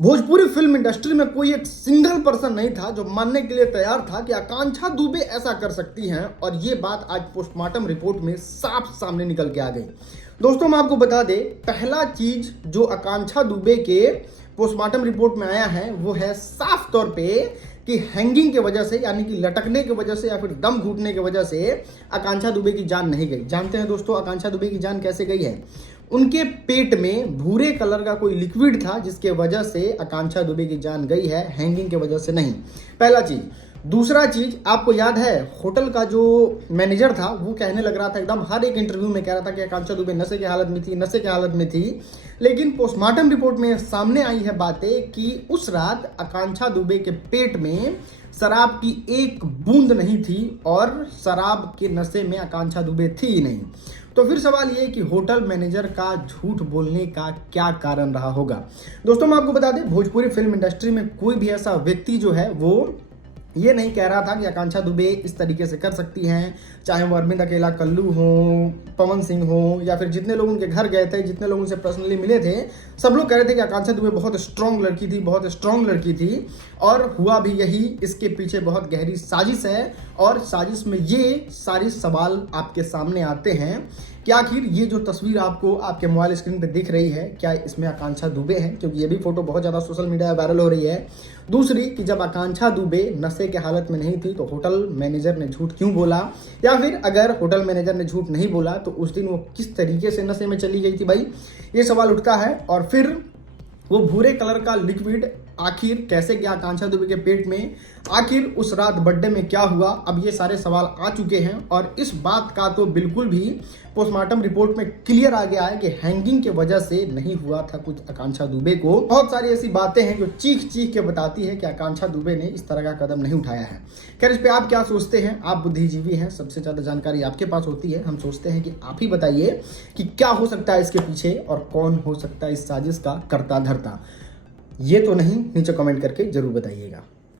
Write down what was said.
Bhojpuri film industry में कोई एक सिंगल पर्सन नहीं था जो मानने के लिए तैयार था कि आकांक्षा दुबे ऐसा कर सकती हैं, और ये बात आज पोस्टमार्टम रिपोर्ट में साफ सामने निकल के आ गई। दोस्तों, मैं आपको बता दें, पहला चीज जो आकांक्षा दुबे के पोस्टमार्टम रिपोर्ट में आया है वो है साफ तौर पे कि हैंगिंग की वजह से, यानी कि लटकने की वजह से या फिर दम घुटने की वजह से आकांक्षा दुबे की जान नहीं गई। जानते हैं दोस्तों, आकांक्षा दुबे की जान कैसे गई है? उनके पेट में भूरे कलर का कोई लिक्विड था जिसके वजह से आकांक्षा दुबे की जान गई है, हैंगिंग की वजह से नहीं। पहला चीज। दूसरा चीज, आपको याद है होटल का जो मैनेजर था वो कहने लग रहा था, एकदम हर एक इंटरव्यू में कह रहा था कि आकांक्षा दुबे नशे की हालत में थी, नशे की हालत में थी। लेकिन पोस्टमार्टम रिपोर्ट में सामने आई है बातें कि उस रात आकांक्षा दुबे के पेट में शराब की एक बूंद नहीं थी और शराब के नशे में आकांक्षा दुबे थी ही नहीं। तो फिर सवाल ये कि होटल मैनेजर का झूठ बोलने का क्या कारण रहा होगा? दोस्तों, मैं आपको बता दें, भोजपुरी फिल्म इंडस्ट्री में कोई भी ऐसा व्यक्ति जो है वो ये नहीं कह रहा था कि आकांक्षा दुबे इस तरीके से कर सकती हैं, चाहे वो अरविंद अकेला कल्लू हो, पवन सिंह हो, या फिर जितने लोग उनके घर गए थे, जितने लोग उनसे पर्सनली मिले थे, सब लोग कह रहे थे कि आकांक्षा दुबे बहुत स्ट्रांग लड़की थी, बहुत स्ट्रांग लड़की थी। और हुआ भी यही। इसके पीछे बहुत गहरी साजिश है, और साजिश में ये सारे सवाल आपके सामने आते हैं कि आखिर ये जो तस्वीर आपको आपके मोबाइल स्क्रीन पे दिख रही है, क्या इसमें आकांक्षा दुबे हैं? क्योंकि ये भी फोटो बहुत ज़्यादा सोशल मीडिया वायरल हो रही है। दूसरी कि जब आकांक्षा दुबे नशे के हालत में नहीं थी तो होटल मैनेजर ने झूठ क्यों बोला, या फिर अगर होटल मैनेजर ने झूठ नहीं बोला तो उस दिन वो किस तरीके से नशे में चली गई थी भाई, ये सवाल उठता है। और फिर वो भूरे कलर का लिक्विड आखिर कैसे गया आकांक्षा दुबे के पेट में? आखिर उस रात बर्थडे में क्या हुआ? अब ये सारे सवाल आ चुके हैं, और इस बात का तो बिल्कुल भी पोस्टमार्टम रिपोर्ट में क्लियर आ गया है कि हैंगिंग के वजह से नहीं हुआ था कुछ आकांक्षा दुबे को। बहुत सारी ऐसी बातें हैं जो चीख चीख के बताती है कि आकांक्षा दुबे ने इस तरह का कदम नहीं उठाया है। खैर, इस पे आप क्या सोचते हैं? आप बुद्धिजीवी हैं, सबसे ज्यादा जानकारी आपके पास होती है। हम सोचते हैं कि आप ही बताइए कि क्या हो सकता है इसके पीछे, और कौन हो सकता है इस साजिश का करता धरता। ये तो नहीं, नीचे कमेंट करके जरूर बताइएगा।